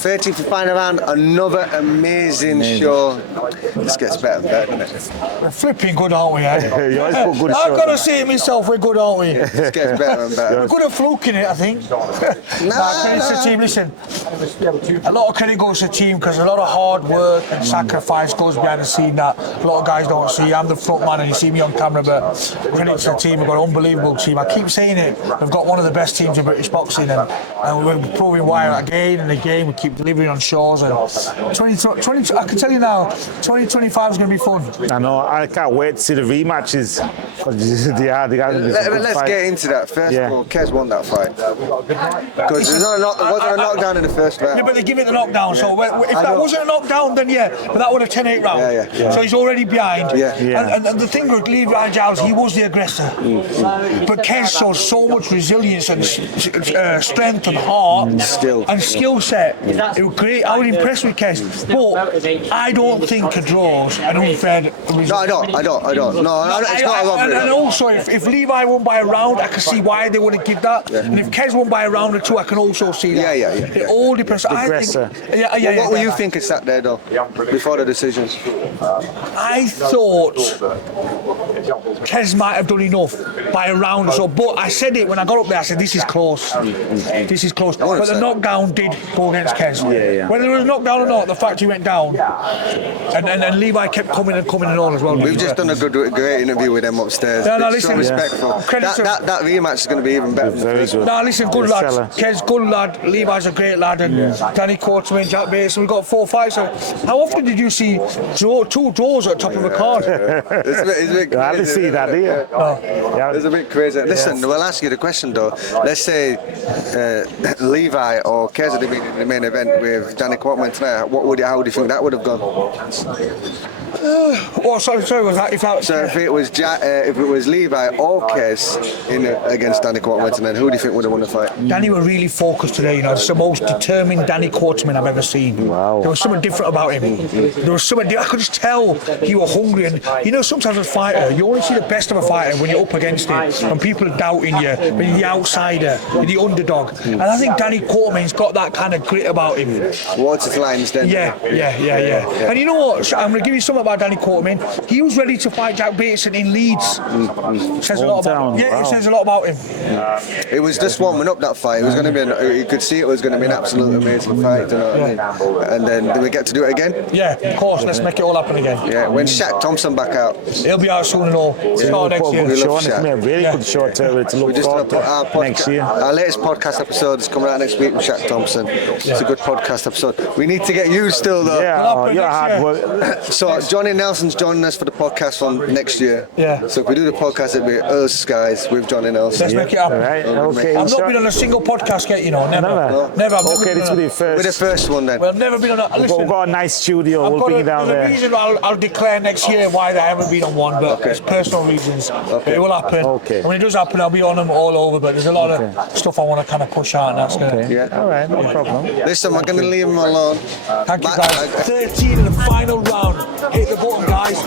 13th for final round, another amazing show. This gets better and better, doesn't it? We're flipping good, aren't we? Eh? You always put good I've shows got to on. say it myself, we're good, aren't we? This gets better and better. We're good at fluking it, I think. Credit to the team. Listen, a lot of credit goes to the team because a lot of hard work and sacrifice goes behind the scene that a lot of guys don't see. I'm the front man and you see me on camera, but credit to the team. We've got an unbelievable team. I keep saying it. We've got one of the best teams in British boxing, and we're proving why again and again. We keep delivering on shows. And 20, I can tell you now, 2025 is going to be fun. I know. I can't wait to see the rematches. Let's get into that first of all. Qais won that fight because wasn't a knockdown in the first round. Yeah, but they give it the knockdown. So if that wasn't a knockdown, then yeah, but that would have 10-8 round. Yeah. So he's already behind. Yeah. And the thing with Levi Giles, he was the aggressor. But Qais showed so much resilience and strength and heart and skill set. It was great. I was impressed with Qais. But I don't think a draw's an unfair result. No, I don't. No, it's not a robbery. And also, if Levi won by a round, I can see why they wouldn't give that. And if Qais won by a round or two, I can also see that. Yeah. It all depends. What were you thinking sat there though, before the decisions? I thought Qais might have done enough by a round or so, but I said it when I got up there. I said this is close. This is close. But the knockdown did go against Qais. Whether it was a knockdown or not, the fact he went down, and Levi kept coming and all as well. We've just done a great interview with them upstairs. No, listen, so respectful. That rematch is going to be even better. No, listen, good lads. Qais, good lad. Levi's a great lad, and Danny Quartermain, Jack Bates. We've got 4 fights. So how often did you see 2 draws at the top of a card? It's a bit crazy. I didn't see that, did you? It's a bit crazy. Listen, we'll ask you the question though. Let's say Levi or Qais had been in the main event with Danny Quartermain tonight. How do you think that would have gone? Sorry, was that? So if it was Levi or Qais against Danny Quartermain, then who do you think would have won the fight? Danny were really focused today. You know, it's the most determined Danny Quartermain I've ever seen. Wow. There was something different about him. There was something. I could just tell he was hungry. And you know, sometimes as a fighter, you only see the best of a fighter when you're up against it, when people are doubting you, when you're the outsider, you're the underdog. And I think Danny Quartermain's got that kind of grit about him. Water to lines then. Yeah. And you know what? I'm going to give you something about Danny Quartermain. He was ready to fight Jack Bateson in Leeds. Says a lot about him. Yeah, it says a lot about him. It was just warming up that fight. It was going to be. You could see it was going to be an absolute amazing fight. You know what I mean? And then do we get to do it again? Yeah, of course. Let's make it all happen again. Yeah. When Shaq Thompson back out? He'll be out soon and all. Start next year. It's going to be a really good show to look forward to next year. Our latest podcast episode is coming out next week with Shaq Thompson. It's a good podcast episode. We need to get you still though. Yeah, you're hard work. So Johnny Nelson's joining us for the podcast from next year. Yeah. So if we do the podcast, it'll be us guys with Johnny Nelson. Let's make it happen. Right, okay. I've not been on a single podcast yet, you know. Never. Okay, this will be the first. We're the first one then. Well, I've never been on a... Listen, We've got a nice studio. We'll bring you down there. There's a reason I'll declare next year why I haven't been on one, but it's personal reasons. It will happen. Okay. And when it does happen, I'll be on them all over, but there's a lot of stuff I want to kind of push out, and that's going to... Yeah. All right, no problem. Listen, we're going to leave him alone. Thank you, guys. 13 in the final round. Hit the button, guys.